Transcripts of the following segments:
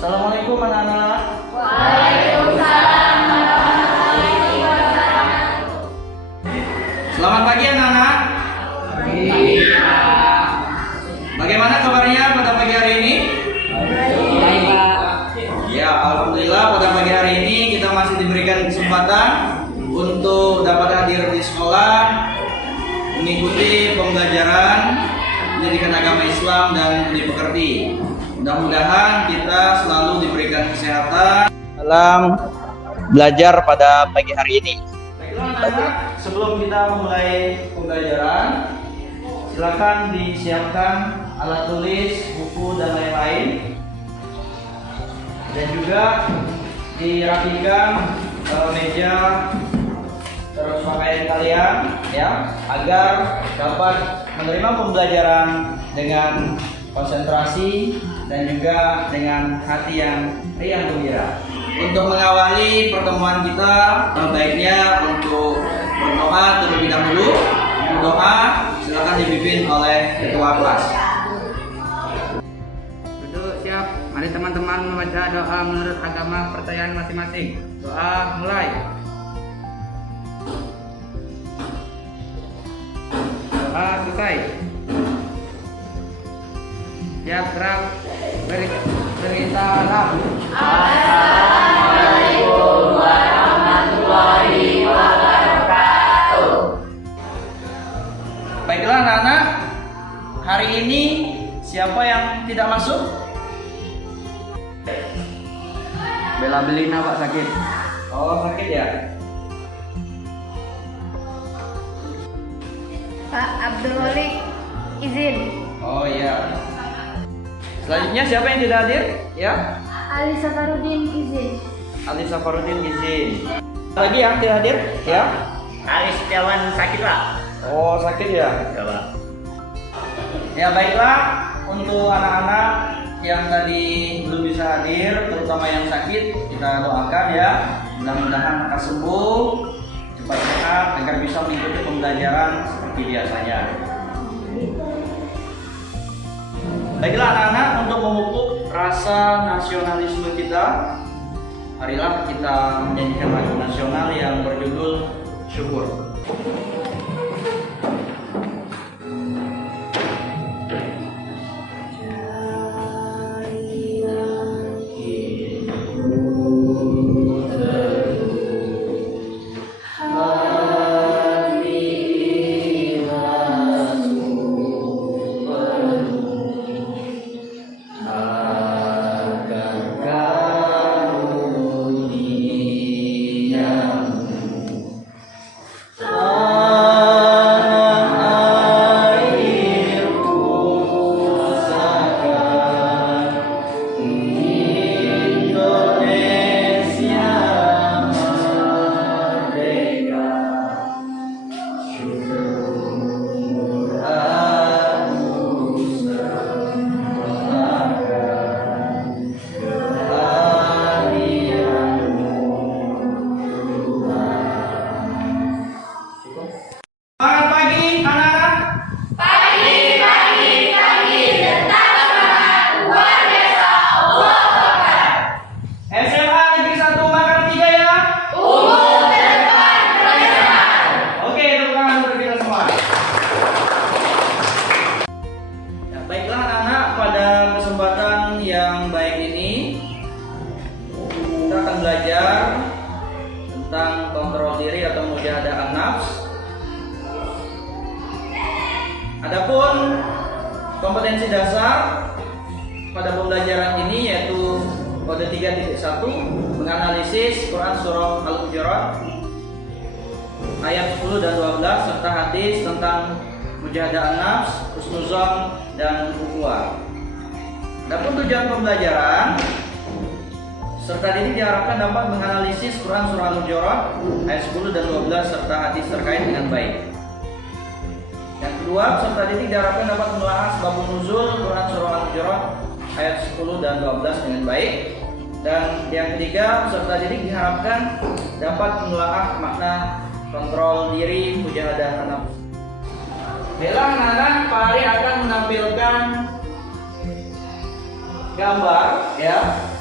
Assalamualaikum anak-anak. Waalaikumsalam warahmatullahi wabarakatuh. Selamat pagi anak-anak. Bagaimana kabarnya pada pagi hari ini? Baik, Pak. Ya, alhamdulillah pada pagi hari ini kita masih diberikan kesempatan untuk dapat hadir di sekolah, mengikuti pembelajaran pendidikan agama Islam dan budi pekerti. Mudah-mudahan kita selalu diberikan kesehatan dalam belajar pada pagi hari ini. Baiklah anak-anak, sebelum kita memulai pembelajaran, silakan disiapkan alat tulis, buku dan lain-lain, dan juga dirapikan meja terus pakaian kalian ya, agar dapat menerima pembelajaran dengan konsentrasi dan juga dengan hati yang riang gembira. Untuk mengawali pertemuan kita, baiknya untuk berdoa terlebih dahulu. Doa silakan dipimpin oleh ketua kelas. Duduk siap. Mari teman-teman membaca doa menurut agama percayaan masing-masing. Doa mulai. Doa selesai. Siap gerak. Beritalah. Assalamualaikum warahmatullahi wabarakatuh. Baiklah anak-anak, hari ini siapa yang tidak masuk? Bela Belina Pak sakit. Oh, sakit ya? Pak Abdul Walik izin. Oh iya. Selanjutnya siapa yang tidak hadir? Ya, Ali Safarudin izin. Ali Safarudin izin. Lagi yang tidak hadir? Ya. Aris Setiawan sakit Pak. Oh, sakit ya? Ya Pak. Ya baiklah, untuk anak-anak yang tadi belum bisa hadir, terutama yang sakit, kita doakan ya, mudah-mudahan akan sembuh, cepat sehat agar bisa mengikuti pembelajaran seperti biasanya. Baiklah anak-anak, untuk memupuk rasa nasionalisme kita, marilah kita menyanyikan lagu nasional yang berjudul Syukur. Selamat pagi anak-anak. Pagi, tetap semangat, luar biasa, Allah Akbar. SMA Negeri 1 Makassar 3 ya. Unggul ke depan, terus semangat. Oke, tepuk tangan untuk kita semua. Ya, baiklah anak-anak, pada kesempatan yang baik ini kita akan belajar tentang kontrol diri atau mujahadah an-nafs. Adapun kompetensi dasar pada pembelajaran ini yaitu kode 3.1, menganalisis Quran surah Al-Hujurat ayat 10 dan 12 serta hadis tentang mujahadah an-nafs, husnuzon dan ukhuwah. Adapun tujuan pembelajaran serta didik diharapkan dapat menganalisis Quran surah Al-Hujurat ayat 10 dan 12 serta hadis terkait dengan baik. Yang kedua, peserta didik diharapkan dapat melahas babun nuzul Quran surah Al-Hujurat ayat 10 dan 12 dengan baik. Dan yang ketiga, peserta didik diharapkan dapat menelaah makna kontrol diri mujahadah an-nafs. Baiklah anak-anak, Pak Ari akan menampilkan gambar ya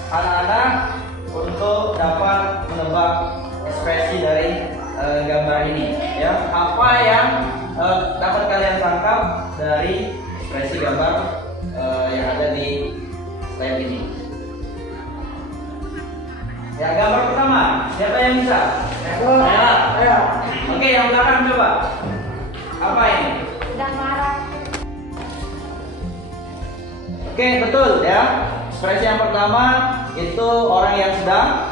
anak-anak untuk dapat menebak ekspresi dari gambar ini, ya. Apa yang dapat kalian tangkap dari ekspresi gambar yang ada di slide ini? Ya, gambar pertama, siapa yang bisa? Saya. Oke, yang belakang coba. Apa ini? Sedang marah. Oke, betul ya. Ekspresi yang pertama itu orang yang sedang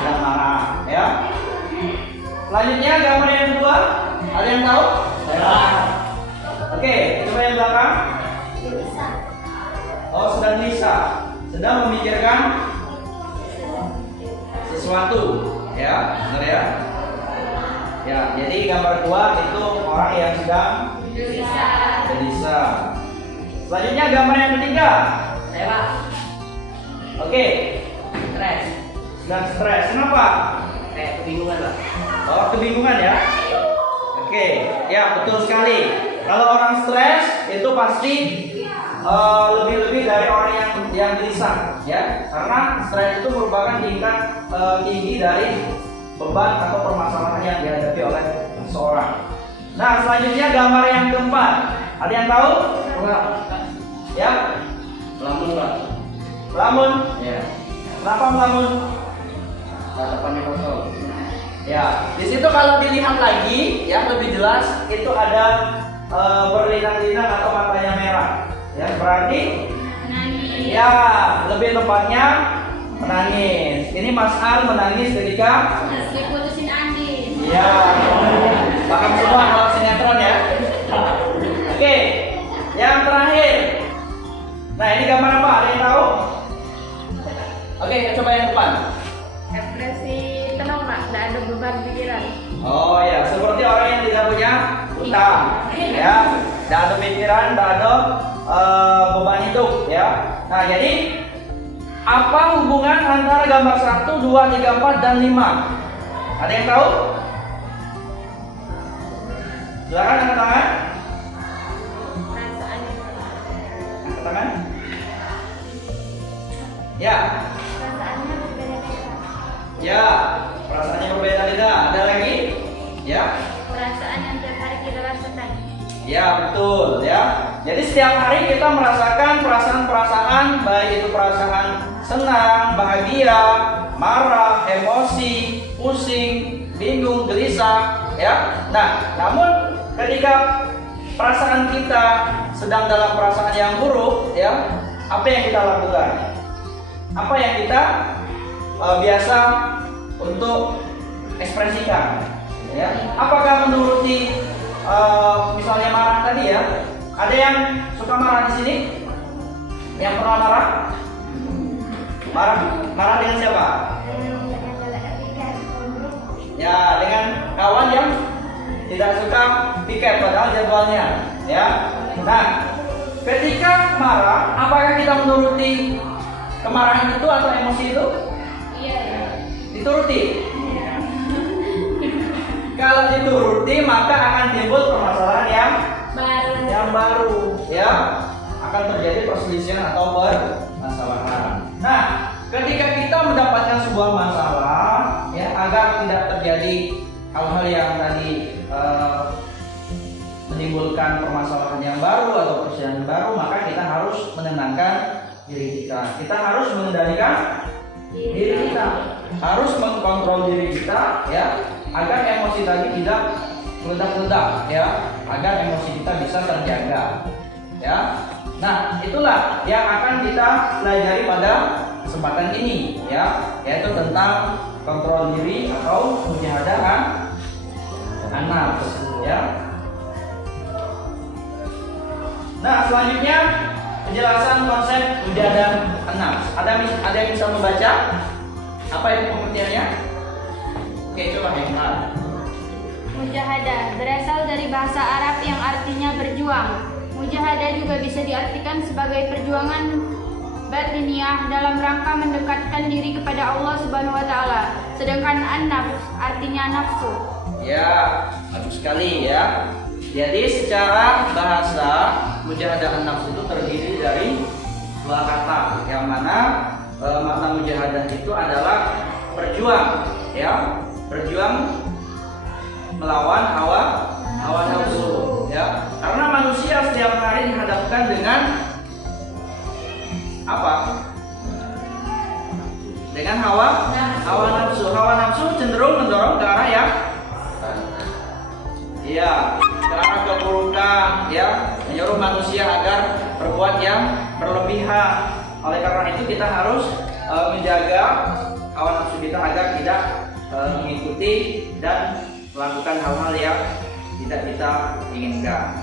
marah, ya. Selanjutnya gambar yang kedua, ada yang tahu? Oke, coba yang belakang. Oh, sedang gelisah, sedang memikirkan sesuatu, ya, benar ya? Ya, jadi gambar kedua itu orang yang sedang gelisah. Selanjutnya gambar yang ketiga. Saya Pak. Oke, Stres. sedang stres. Kenapa? Kayak kebingungan Pak. Oh, kebingungan ya? Oke, ya betul sekali. Kalau orang stres itu pasti lebih-lebih dari orang yang gelisah, ya. Karena stres itu merupakan tingkat tinggi dari beban atau permasalahan yang dihadapi oleh seseorang. Nah, selanjutnya gambar yang keempat. Ada yang tahu? Enggak. Ya, Melamun Pak. melamun. Ya. Kenapa melamun? Tatapannya kosong. Ya, di situ kalau dilihat lagi, ya lebih jelas itu ada berlinang-linang atau matanya merah. Ya, berarti Menangis. ya lebih tepatnya menangis. Ini Mas Al menangis ketika Diputusin Andin. ya paham semua kalau sinetron ya. Oke, yang terakhir. Nah, ini gambar apa? Ada yang tahu? Oke, coba yang depan. Ekspresi tenang Pak, tidak ada beban pikiran. Oh ya, seperti orang yang tidak punya utang, ya, tidak ada pikiran, tidak ada beban hidup, ya. Nah, jadi apa hubungan antara gambar 1, 2, 3, 4, dan 5? Ada yang tahu? Silakan angkat tangan. Perasaan. Angkat tangan. Ya, Perasaannya berbeda-beda. ya, perasaannya berbeda-beda. Ada lagi? Ya. Perasaan yang tiap hari kita rasakan. Ya, betul ya. Jadi setiap hari kita merasakan perasaan-perasaan, baik itu perasaan senang, bahagia, marah, emosi, pusing, bingung, gelisah, ya. Nah, namun ketika perasaan kita sedang dalam perasaan yang buruk, ya, apa yang kita lakukan? Apa yang kita biasa untuk ekspresikan? Ya, apakah menuruti misalnya marah tadi ya? Ada yang suka marah di sini? Yang pernah marah? Marah dengan siapa? Ya, dengan kawan yang tidak suka piket padahal jadwalnya, ya. Nah, ketika marah, apakah kita menuruti kemarahan itu atau emosi itu? Iya. Dituruti. Kalau dituruti maka akan timbul permasalahan yang baru, ya, akan terjadi perselisihan atau permasalahan. Nah, ketika kita mendapatkan sebuah masalah, ya, agar tidak terjadi hal-hal yang tadi menimbulkan permasalahan yang baru atau perselisihan baru, maka kita harus menenangkan diri kita. Kita harus mengendalikan diri kita, harus mengkontrol diri kita, ya, agar emosi tadi tidak meledak-ledak, ya, agar emosi kita bisa terjaga, ya. Nah, itulah yang akan kita pelajari pada kesempatan ini, ya, yaitu tentang kontrol diri atau mujahadah an-nafs, ya. Nah, selanjutnya penjelasan konsep mujahadah an-nafs. Ada yang bisa membaca? Apa itu pengertiannya? Oke, coba Hekmal. Mujahadah berasal dari bahasa Arab yang artinya berjuang. Mujahadah juga bisa diartikan sebagai perjuangan batiniah dalam rangka mendekatkan diri kepada Allah Subhanahu wa taala. Sedangkan an-nafs artinya nafsu. Ya, bagus sekali ya. Jadi secara bahasa mujahadah an-nafs itu terdiri dari dua kata, yang mana makna mujahadah itu adalah berjuang, ya, berjuang melawan hawa nafsu, ya. Karena manusia setiap hari dihadapkan dengan apa? Dengan hawa nafsu. Hawa nafsu cenderung mendorong ke arah yang ke arah keburukan, ya, menyuruh manusia agar berbuat yang berlebihan. Oleh karena itu kita harus menjaga hawa nafsu kita agar tidak mengikuti dan melakukan hal-hal yang tidak kita inginkan.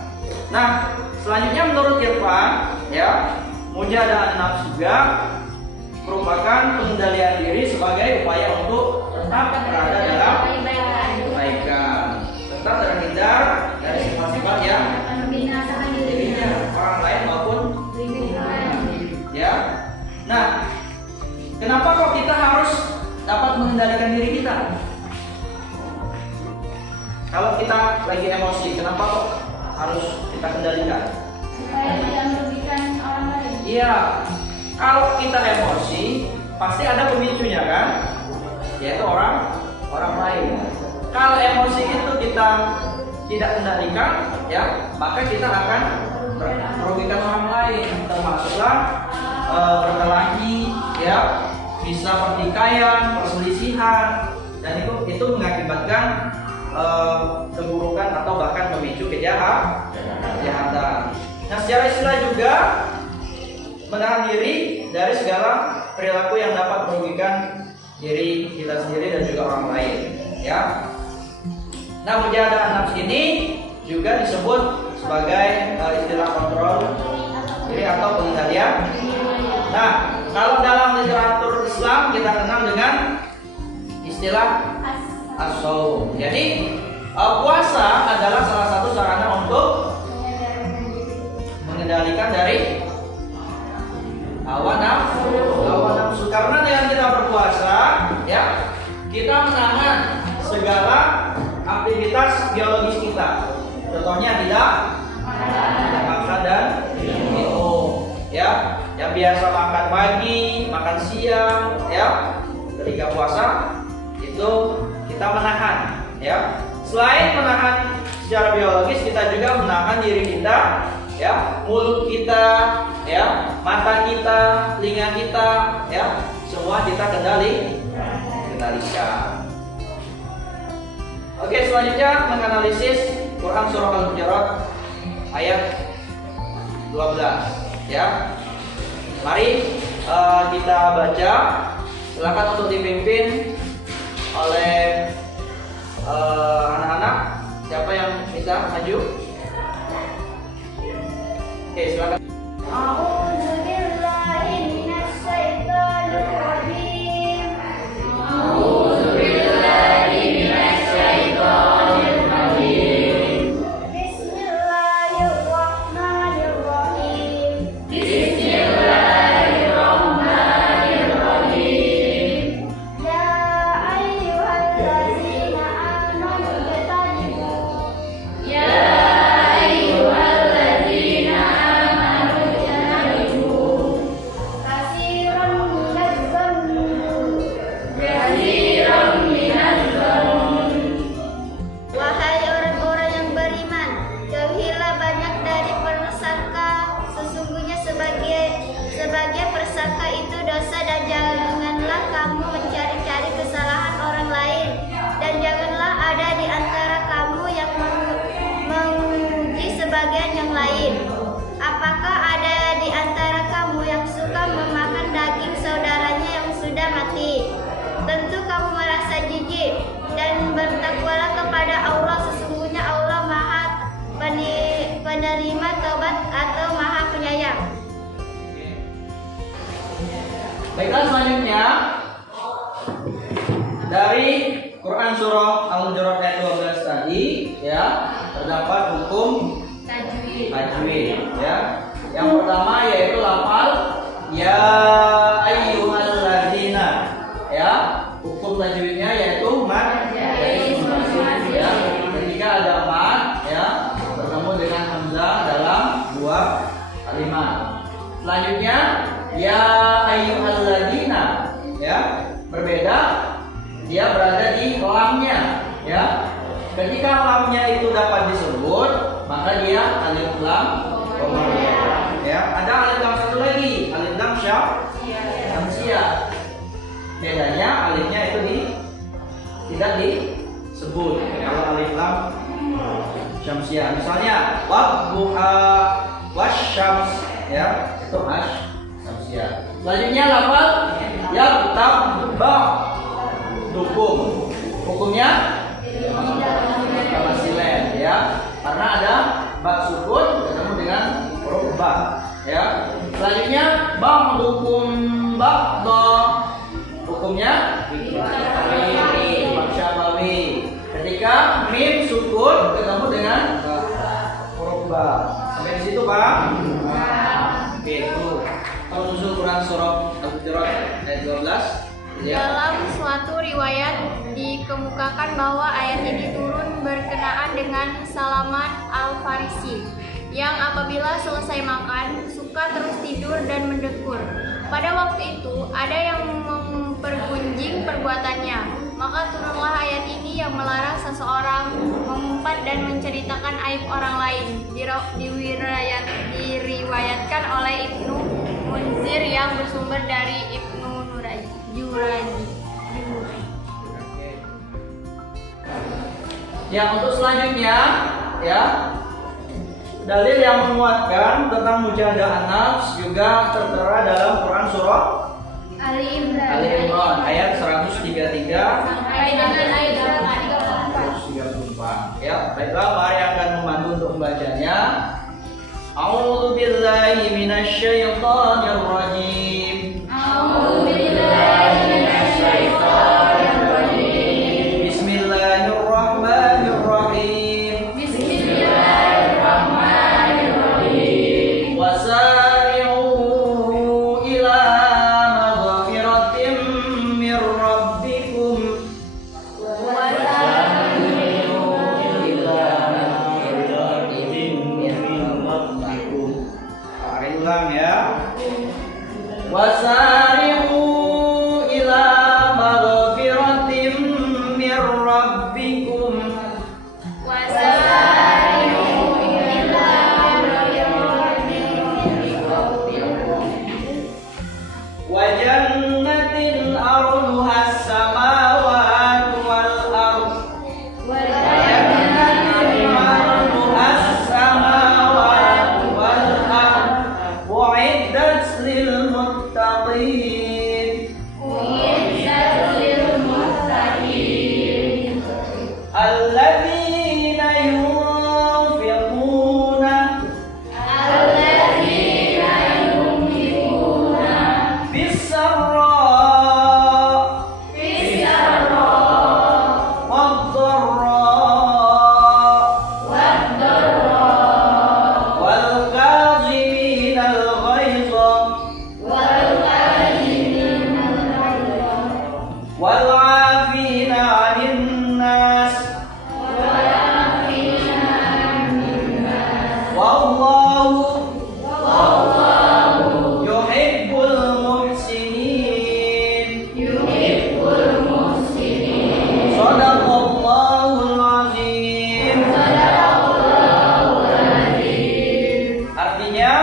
Nah, selanjutnya menurut Irfan, ya, mujahadah nafs juga merupakan pengendalian diri sebagai upaya untuk tetap berada dalam kebaikan, tetap terhindar dari sifat-sifat yang dirinya, orang lain maupun ya. Nah, kenapa kok kita harus dapat mengendalikan diri kita? Kalau kita lagi emosi, kenapa kok harus kita kendalikan? Supaya tidak merugikan orang lain. Iya, kalau kita emosi pasti ada pemicunya kan, yaitu orang lain. Kalau emosi itu kita tidak kendalikan, ya, maka kita akan merugikan orang lain, termasuklah berkelahi, ya, bisa pertikaian, perselisihan, dan itu mengakibatkan keburukan atau bahkan memicu kejahatan. Nah, secara istilah juga menahan diri dari segala perilaku yang dapat merugikan diri kita sendiri dan juga orang lain, ya. Nah, mujahadah nafs ini juga disebut sebagai istilah kontrol diri atau pengendalian. Nah, kalau dalam literatur Islam kita kenal dengan istilah as-shaum. Jadi puasa adalah salah satu sarana untuk mengendalikan dari hawa nafsu. Karena dengan kita berpuasa, ya, kita menahan segala aktivitas biologis kita. Contohnya tidak makan dan minum, ya. Yang biasa makan pagi, makan siang, ya. Ketika puasa itu kita menahan, ya. Selain menahan secara biologis, kita juga menahan diri kita, ya, mulut kita, ya, mata kita, telinga kita, ya, semua kita kendalikan. Oke, selanjutnya menganalisis Quran surah Al-Hujurat ayat 12, ya. Mari kita baca. Silakan untuk dipimpin oleh anak-anak. Siapa yang bisa maju? Oke, silakan. A'udzu billahi minasy syaithanir rajim. A'udzu billahi minasy syaithanir rajim. Bismillahirrahmanirrahim. Bismillahirrahmanirrahim. Ya ayyuhallazina amanu ijtanibu. Ya ayyuhalladzina amanu ijtanibu Katsiran katsiran minadh-dhann. Wahai orang-orang yang beriman, jauhilah banyak dari persangka. Sesungguhnya sebagai persangka itu dosa, dan janganlah kamu mencari-cari kesalahan orang lain, dan janganlah ada di antara kamu yang memuji sebagian yang lain. Apakah ada di antara kamu yang suka memakan daging saudaranya yang sudah mati? Tentu kamu merasa jijik, dan bertakwalah kepada Allah. Sesungguhnya Allah Maha penerima taubat atau Maha penyayang. Baiklah, selanjutnya dari Quran surah Al-Hujurat ayat 12 tadi, ya, terdapat hukum tajwid, ya. Yang pertama yaitu lafal ya ayyuhalladzina, ya. Hukum tajwidnya yaitu mad, ya. Ketika ada mad, ya, bertemu dengan hamzah dalam dua kalimat. Selanjutnya ya ayyuhalladzina, berbeda, dia berada di lamnya, ya. Ketika lamnya itu dapat disebut, maka dia alif lam qamariyah. Ya, ada alif lam satu lagi, alif lam syamsiyah. Bedanya alifnya itu tidak disebut. Kalau alif lam syamsiyah, misalnya wadduha wasyams, ya, itu syamsiyah. Selanjutnya lafal yaktabba, dukung. Hukumnya sama silen, ya, karena ada ba sukun ketemu dengan huruf ba, ya. Selanjutnya ba'dukum ba'da, hukumnya syafawi. Ketika mim sukun ketemu dengan huruf ba. Sampai di situ, Pak? Oke, itu Al-Nuzul Quran surah Al-Hujurat ayat 12. Dalam suatu riwayat dikemukakan bahwa ayat ini turun berkenaan dengan Salaman Al-Farisi yang apabila selesai makan suka terus tidur dan mendekur. Pada waktu itu ada yang mempergunjing perbuatannya, maka turunlah ayat ini yang melarang seseorang mengumpat dan menceritakan aib orang lain. Diriwayatkan oleh Ibnu Munzir yang bersumber dari Ibnu Juraji. Ya, untuk selanjutnya, ya, dalil yang menguatkan tentang mujahadah an-nafs juga tertera dalam Quran surah Ali Imran ayat 133 sampai dengan ayat 134. Ya, baiklah, mari akan membantu untuk membacanya. A'udzu billahi minasyaitonir rajim. A'udzu billahi minasyaitonir rajim. Bismillahirrahmanirrahim. Bismillahirrahmanirrahim. Wasari'u ila maghfiratin min rabbikum. Ulang ya. Wasari'u ila maghfiratin min rabbikum. Wa jannatin arduha as-samawati wal ardh. Wa jannatin arduha as-samawati wal ardh. U'iddat lil muttaqin. Alladzina yunfiquna bis-sarra wad-dharra wal kadhimina al-ghayza wal 'afina 'anil nas wallahu yuhibbul muhsinin. Shadaqallahul azim. Artinya,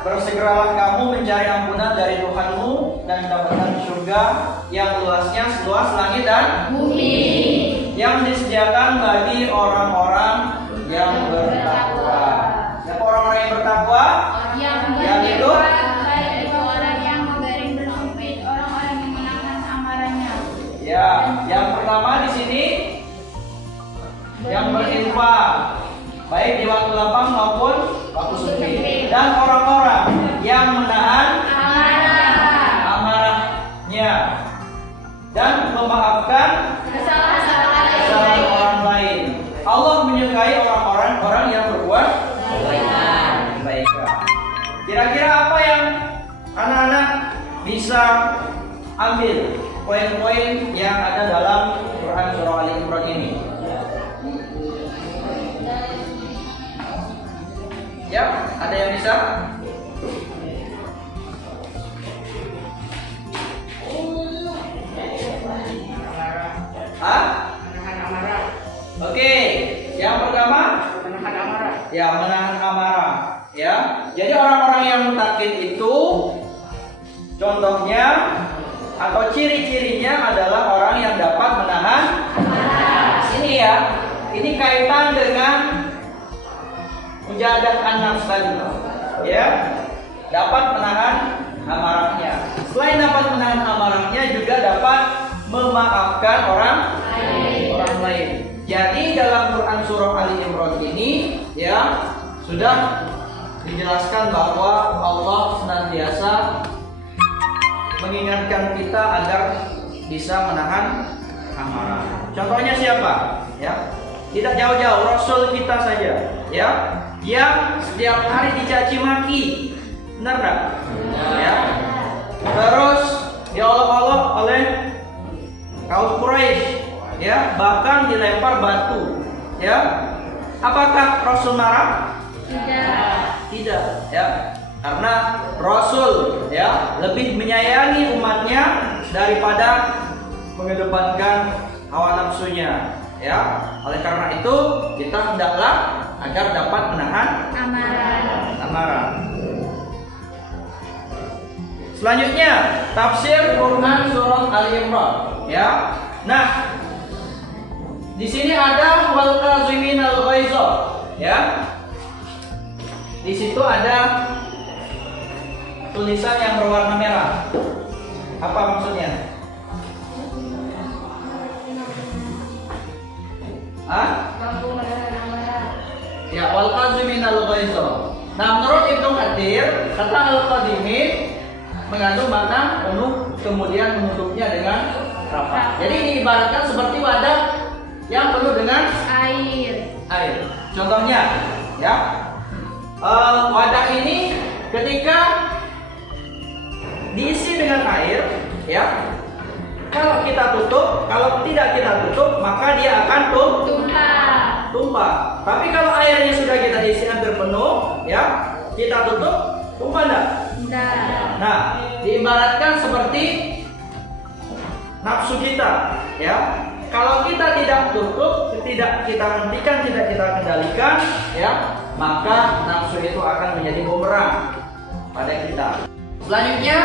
bersegeralah kamu mencari ampunan dari Tuhanmu dan mendapatkan surga yang luasnya seluas langit dan Bumi. yang disediakan bagi orang-orang yang bertakwa. Siapa orang-orang yang bertakwa? Yang itu baik itu orang yang membaring bersempit, orang-orang yang menahan amarahnya. ya, yang pertama di sini yang berinfak baik di waktu lapang maupun waktu sempit, dan orang-orang yang menahan amarahnya dan memaafkan kesalahan orang lain. Allah menyukai orang-orang yang berbuat kebaikan. Kira-kira apa yang anak-anak bisa ambil poin-poin yang ada dalam Quran surah Ali Imran ini? Ya, ada yang bisa? ya menahan amarah, ya. Jadi orang-orang yang mutakin itu contohnya atau ciri-cirinya adalah orang yang dapat menahan amarah. Ini ya, ini kaitan dengan mujahadah an-nafs tadi, ya. Dapat menahan amarahnya. Selain dapat menahan amarahnya, juga dapat memaafkan orang lain. Jadi dalam Quran surah Ali Imran ini, ya, sudah dijelaskan bahwa Allah senantiasa mengingatkan kita agar bisa menahan amarah. Contohnya siapa? Ya, tidak jauh-jauh Rasul kita saja, ya, yang setiap hari dicaci maki, benar nggak? Ya. Terus diolok-olok oleh kaum Quraisy, ya, bahkan dilempar batu, ya. Apakah Rasul marah? Tidak, ya. Karena Rasul, ya, lebih menyayangi umatnya daripada mengedepankan hawa nafsunya, ya. Oleh karena itu kita hendaklah agar dapat menahan amarah. Selanjutnya tafsir Quran surah Ali Imran, ya. Nah, di sini ada wal kazimin al ghaiza, ya. Di situ ada tulisan yang berwarna merah. Apa maksudnya? Ya, wal kazimin al ghaiza. Nah, menurut Ibnu Katsir, kata al kazimin mengandung makna penuh, kemudian menutupnya dengan rapat. Jadi diibaratkan seperti wadah yang penuh dengan air. Contohnya, ya, wadah ini ketika diisi dengan air, ya, kalau kita tutup, kalau tidak kita tutup, maka dia akan tumpah. Tapi kalau airnya sudah kita isi hampir penuh, ya, kita tutup, tumpah enggak? Nah, diibaratkan seperti nafsu kita, ya. Kalau kita tidak tutup, tidak kita hentikan, tidak kita kendalikan, ya, maka nafsu itu akan menjadi bumerang pada kita. Selanjutnya,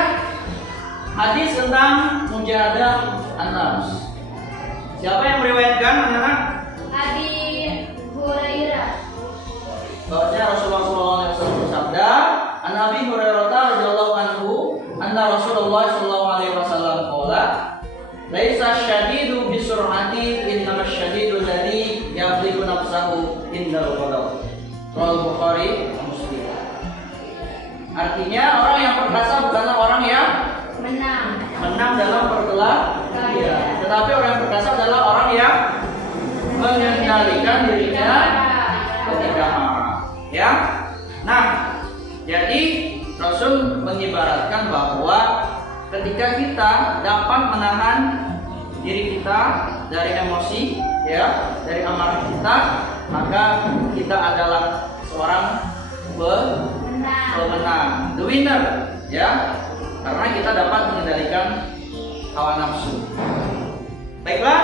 hadis tentang mujahadah an-nafs. Siapa yang meriwayatkan, anak-anak? Abi Hurairah. Bahwasanya Rasulullah SAW bersabda, An Abi Hurairah radhiyallahu anhu, anna Rasulullah sallallahu alaihi wasallam qala, "Laisa syadidu bisur'ati, innamas syadidu alladhi yamliku nafsahu indal ghadab." Riwayat Bukhari dan Muslim. Artinya orang yang perkasa bukanlah orang yang menang dalam perkelahian, tetapi orang yang perkasa adalah orang yang mengendalikan dirinya ketika marah, ya. Nah, jadi Rasul mengibaratkan bahwa ketika kita dapat menahan diri kita dari emosi, ya, dari amarah kita, maka kita adalah seorang pemenang, the winner, ya, karena kita dapat mengendalikan hawa nafsu. Baiklah,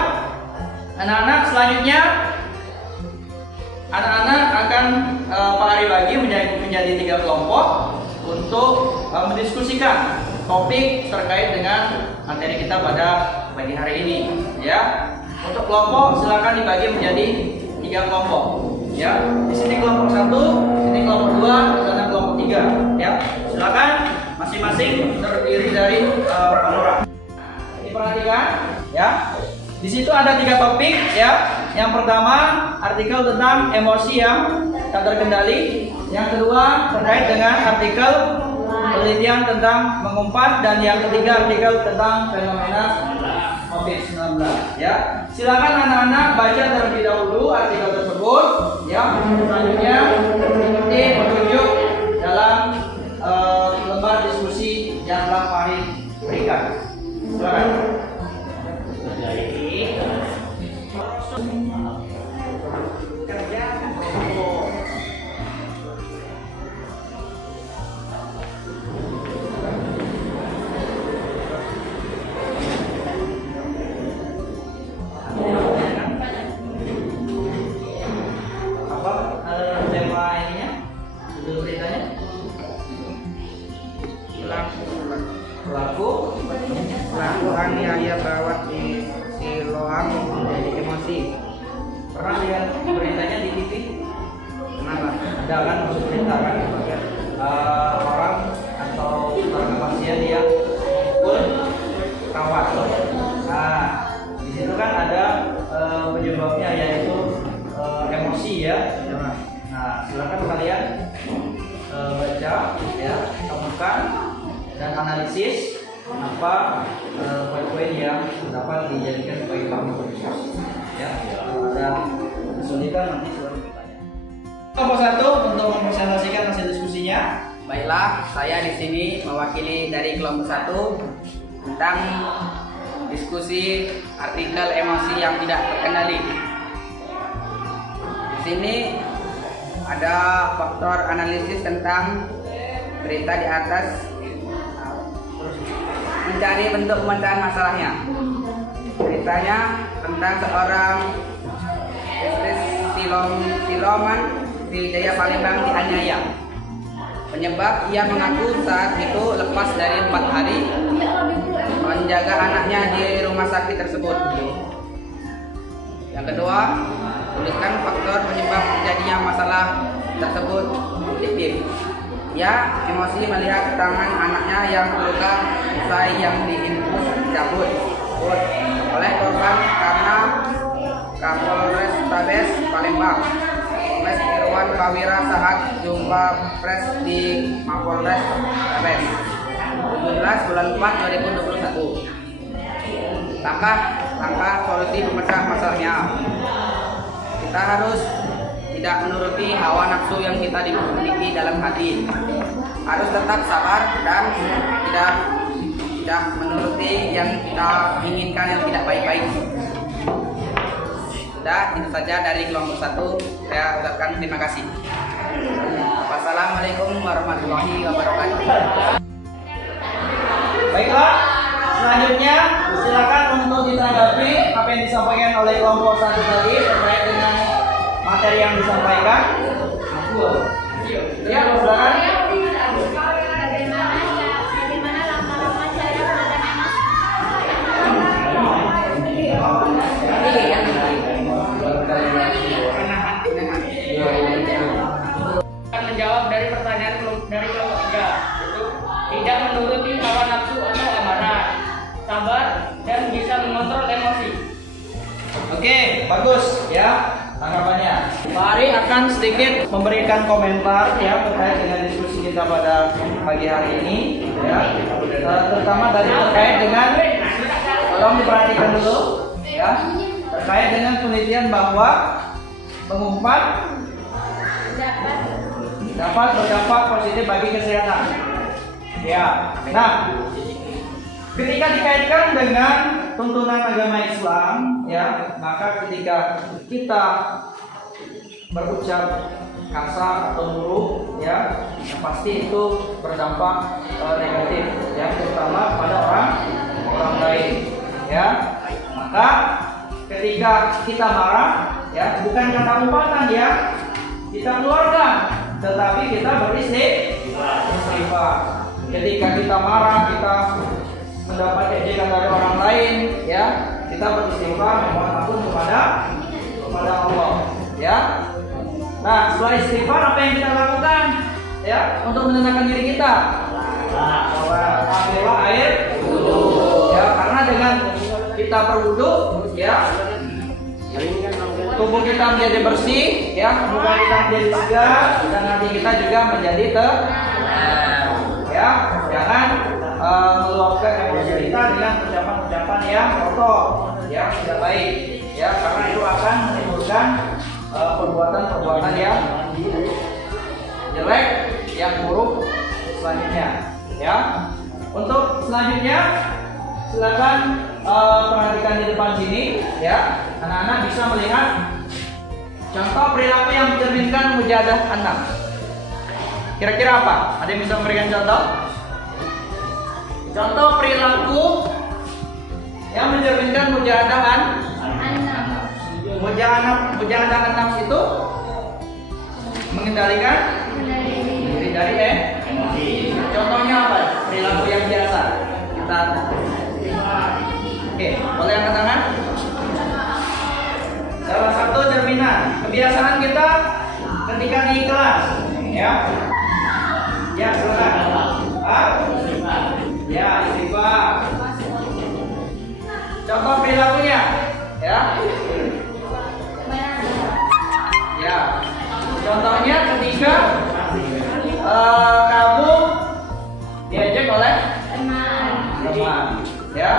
anak-anak, selanjutnya anak-anak akan Pak Ari bagi menjadi 3 kelompok untuk mendiskusikan topik terkait dengan materi kita pada pagi hari ini, ya. Untuk kelompok silakan dibagi menjadi 3 kelompok, ya. Di sini kelompok 1, sini kelompok 2, di sana kelompok 3, ya. Silakan masing-masing terdiri dari orang. Diperhatikan, ya. Di situ ada 3 topik, ya. Yang pertama artikel tentang emosi yang tak terkendali. Yang kedua terkait dengan artikel penelitian tentang mengumpat, dan yang ketiga artikel tentang fenomena COVID-19. Ya, silakan anak-anak baca terlebih dahulu artikel tersebut. Ya, selanjutnya ikuti petunjuk dalam lembar diskusi yang telah Fahri berikan. Silakan. Tema orang Yahya bawa di Siloam menjadi emosi. Pernah lihat beritanya di TV? Kenapa? Ada kan masuk berita kan orang atau orang pasien yang pun kawat. Nah, di situ kan ada penyebabnya yaitu emosi ya. Nah, silakan kalian baca ya, temukan dan analisis apa poin-poin yang dapat dijadikan sebagai bahan diskusi. Ya, kalau ada kesulitan nanti silahkan bertanya. Kelompok 1 untuk mempresentasikan hasil diskusinya. Baiklah, saya di sini mewakili dari kelompok 1 tentang diskusi artikel emosi yang tidak terkendali. Di sini ada faktor analisis tentang berita di atas, mencari bentuk pemecahan masalahnya. Beritanya tentang seorang Siloman di Jaya Palembang dianiaya. Penyebab ia mengaku saat itu lepas dari 4 hari menjaga anaknya di rumah sakit tersebut. Yang kedua, tuliskan faktor penyebab terjadinya masalah tersebut. Tipis. Ia emosi melihat tangan anaknya yang terluka usai yang diinfus cabut oleh korban karena Kapolres Tabes Palembang, Polres Irwan Prawira saat jumpa pers di Mapolres Tabes 17 bulan 4 2021. Langkah solusi pemecah masalahnya. Kita harus tidak menuruti hawa nafsu yang kita dimiliki dalam hati. Harus tetap sabar dan tidak menuruti yang kita inginkan yang tidak baik-baik. Sudah, itu saja dari kelompok 1. Saya ucapkan terima kasih. Wassalamualaikum warahmatullahi wabarakatuh. Baiklah, selanjutnya silakan untuk ditanggapi apa yang disampaikan oleh kelompok 1 tadi terkait dengan materi yang disampaikan. Ya, silakan. Bagaimana langkah-langkah cara meredam Akan menjawab dari pertanyaan dari kelompok 3, yaitu tidak menuruti hawa nafsu atau amarah, sabar dan bisa mengontrol emosi. Oke, bagus ya tanggapannya. Pak Ari akan sedikit memberikan komentar ya terkait dengan diskusi kita pada pagi hari ini ya, terutama dari terkait dengan, tolong diperhatikan dulu ya, terkait dengan penelitian bahwa mengumpat dapat berdampak positif bagi kesehatan. Ya, nah ketika dikaitkan dengan tuntunan agama Islam, ya, maka ketika kita berucap kasar atau buruk, ya, pasti itu berdampak negatif, ya, terutama pada orang lain, ya. Maka ketika kita marah, ya, bukan kata umpatan, ya, kita keluarkan, tetapi kita beristighfar. Ketika kita marah, kita mendapat ejekan dari orang lain, ya, kita beristighfar memohon ampun kepada Allah, ya. Nah, setelah istighfar apa yang kita lakukan, ya, untuk menenangkan diri kita? Ambillah air wudu, ya, karena dengan kita berwudu, ya, tubuh kita menjadi bersih, ya, muka kita menjadi segar, dan hati kita juga menjadi tenang, ya. Jangan meluapkan emosi kita dengan ucapan-ucapan yang kotor, yang tidak baik, ya, karena itu akan menimbulkan perbuatan-perbuatan yang jelek, yang buruk selanjutnya, ya. Untuk selanjutnya silakan perhatikan di depan sini, ya. Anak-anak bisa melihat contoh perilaku yang mencerminkan mujahadah anak. Kira-kira apa? Ada yang bisa memberikan contoh? Contoh perilaku yang mencerminkan mujahadah mujahadah anak itu mengendalikan diri dari emosi. Contohnya apa? Perilaku yang biasa kita Oke, boleh angkat tangan? Salah satu cerminan kebiasaan kita ketika di kelas, ya. Ya, silakan. Ya, istighfar. Contoh perilakunya, ya. Ya. Contohnya ketika kamu diejek oleh teman, ya.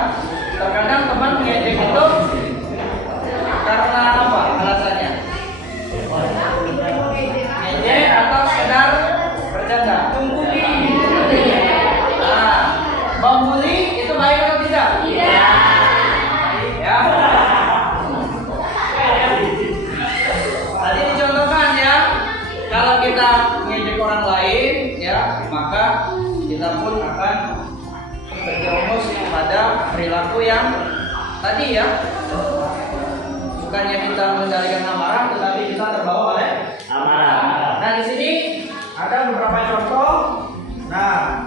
Terkadang teman mengejek itu karena apa alasannya? Ngejek atau sekedar bercanda? Nah, membuli itu baik atau tidak? Iya. Ya. Tadi dicontohkan ya, kalau kita ngejek orang lain, ya, maka kita pun akan terjerumus pada perilaku yang tadi ya. Bukannya kita mengendalikan amarah, tetapi kita terbawa oleh amarah. Nah, di sini ada beberapa contoh. Nah,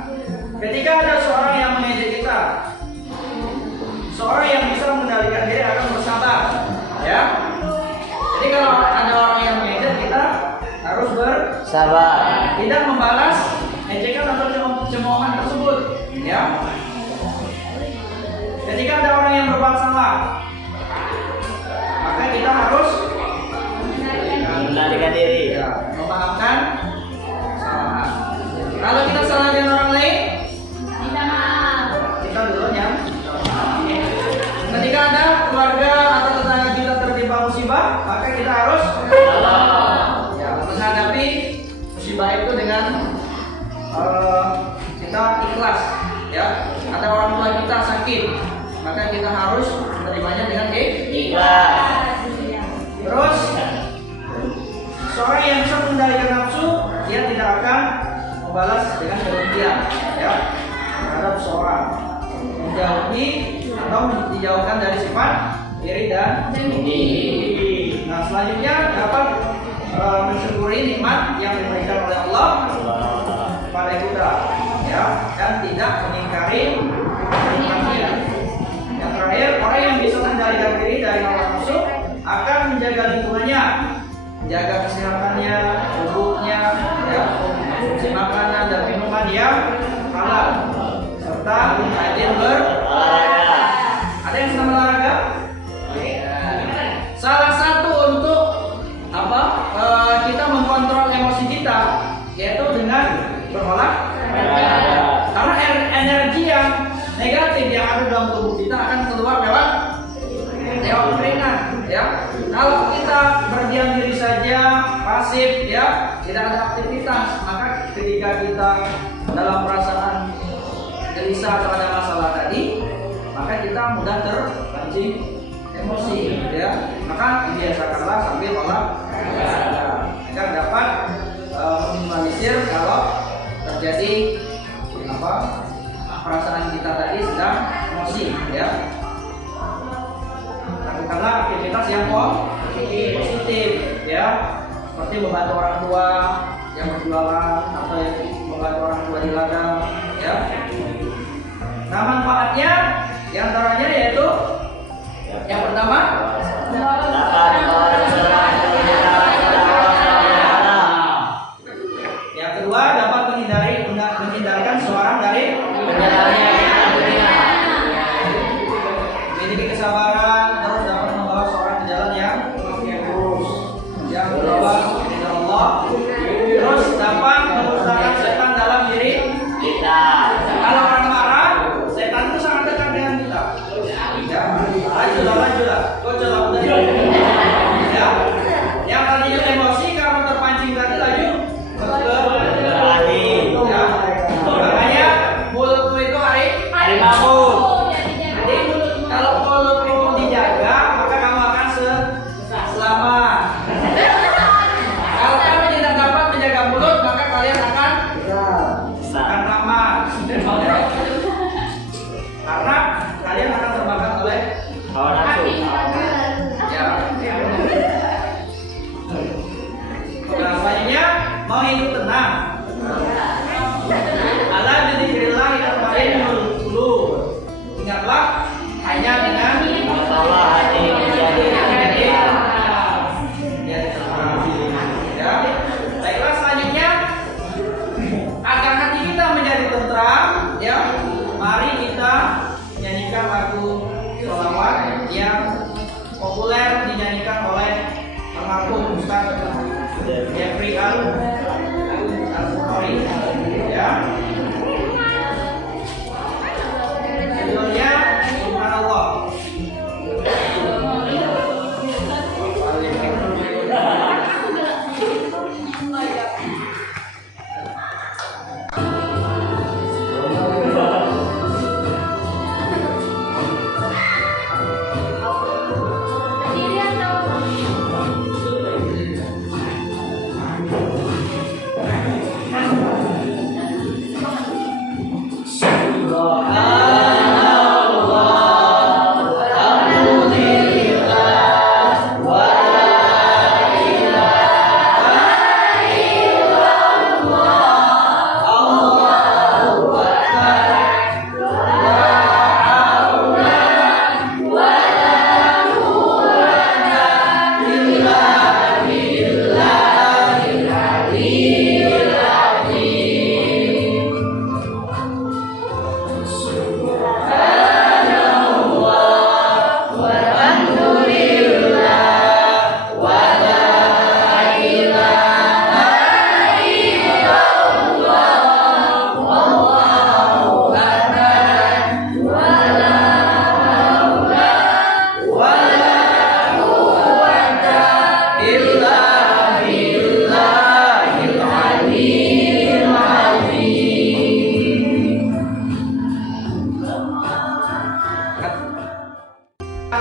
ketika ada seorang yang mengejek kita, seorang yang bisa mengendalikan diri akan bersabar, ya. Jadi kalau ada orang yang mengejek, kita harus bersabar, tidak membalas ejekan atau cemoohan tersebut, ya. Ketika ada orang yang berbuat salah, maka kita harus mengendalikan diri, ya, memaafkan kesalahan. Kalau kita salah dengan orang lain, minta maaf. Kita dulu yang ketika ada keluarga atau tetangga kita tertimpa musibah, maka kita harus ya, menghadapi musibah itu dengan kita ikhlas, ya. Ada orang tua kita sakit, maka kita harus menerimanya dengan ikhlas. Terus seorang yang bisa mengendalikan nafsu, dia tidak akan membalas dengan kebencian, ya, terhadap seorang, menjauhi atau dijauhkan dari sifat iri dan dengki. Nah, selanjutnya dapat mensyukuri nikmat yang diberikan oleh Allah kepada kita, ya, dan tidak mengingkari nikmatnya. Yang terakhir, orang yang bisa mengendalikan diri dari hawa nafsu akan menjaga lingkungannya, menjaga kesehatannya, tubuhnya, ya, konsumsi makanan dan minuman yang halal, serta rajin berolahraga. Ada yang sedang olahraga? Salah satu untuk apa? Kita mengkontrol emosi kita, yaitu dengan berolahraga. Karena energi yang negatif yang ada dalam tubuh kita akan keluar lewat keringat, ya. Kalau kita berdiam diri saja, pasif, ya, tidak ada aktivitas, maka ketika kita dalam perasaan gelisah atau ada masalah tadi, maka kita mudah terpancing emosi, ya. Maka biasakanlah sambil olahraga agar dapat meminimalisir kalau terjadi apa perasaan kita tadi sedang emosi, ya. Lakukanlah aktivitas yang positif, ya, seperti membantu orang tua yang berjualan atau yang membantu orang tua di ladang, ya. Nah, manfaatnya diantaranya yaitu yang pertama, yang kedua dapat menghindarkan seorang dari memiliki kesabaran, terus dapat membawa seorang ke jalan yang lurus, yang berubah dari Allah, terus dapat memusnahkan setan dalam diri kita. Kalau orang marah, setan itu sangat dekat dengan kita. Ya, lanjutlah, udah. Ya, yang tadinya emosi karena terpancing tadi laju ya. Makanya mulutmu itu harimau. Jadi kalau mulutmu dijaga, maka kamu akan selamat. Kalau kamu tidak dapat menjaga mulut, maka kalian akan aman. Karena kalian akan terbakar oleh hawa nafsu. Ya. Nah, selanjutnya mau hidup tenang. Ala dzikrillah tatma'innul qulub. Ingatlah hanya dengan bahwa hati menjadi ya. Baiklah, selanjutnya agar hati kita menjadi tentram, ya, mari kita nyanyikan lagu sholawat yang populer dinyanyikan oleh almarhum Ustaz Jeffrey Al-Bukhari, ya. Judulnya Subhanallah.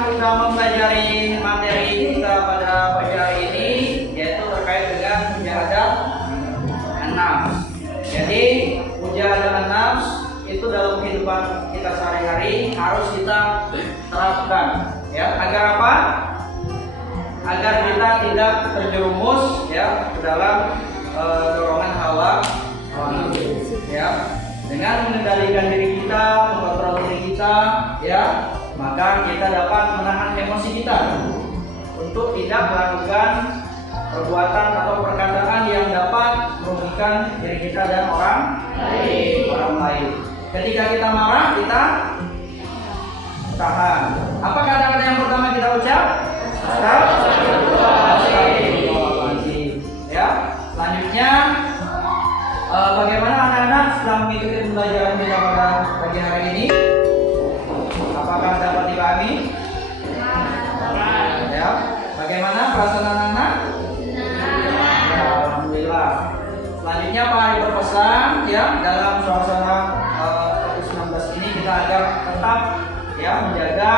Kita mempelajari materi kita pada pagi hari ini, yaitu terkait dengan mujahadah an-nafs. Jadi mujahadah an-nafs itu dalam kehidupan kita sehari-hari harus kita terapkan, ya. Agar apa? Agar kita tidak terjerumus, ya, ke dalam dorongan hawa nafsu, ya. Dengan mengendalikan diri kita, mengontrol diri kita, ya, maka kita dapat menahan emosi kita untuk tidak melakukan perbuatan atau perkataan yang dapat merugikan diri kita dan orang lain. Ketika kita marah, kita tahan. Apa kata-kata yang pertama kita ucap? Astagfirullahaladzim. Ya. Selanjutnya, bagaimana anak-anak setelah mengikuti pembelajaran kita pada pagi hari ini? Apakah dapat dipahami? Ya. Bagaimana perasaan anak-anak? Ya, alhamdulillah. Selanjutnya Pak Ari berpesan, ya, dalam suasana COVID-19 ini kita agar tetap, ya, menjaga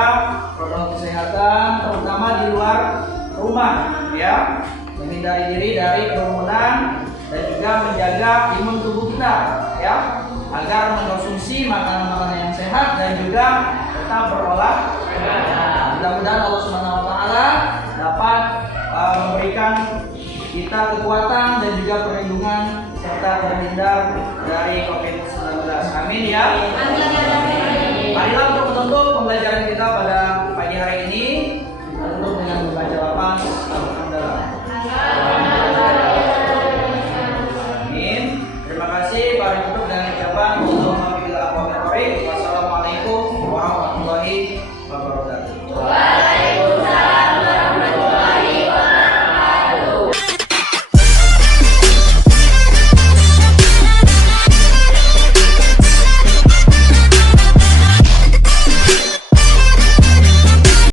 protokol kesehatan, terutama di luar rumah, ya, menghindari diri dari kerumunan dan juga menjaga imun tubuh kita, ya, agar mengkonsumsi makanan-makanan yang sehat dan juga tetap berolahraga. Mudah-mudahan Allah Subhanahu wa taala dapat memberikan kita kekuatan dan juga perlindungan serta terhindar dari COVID-19. Amin, ya.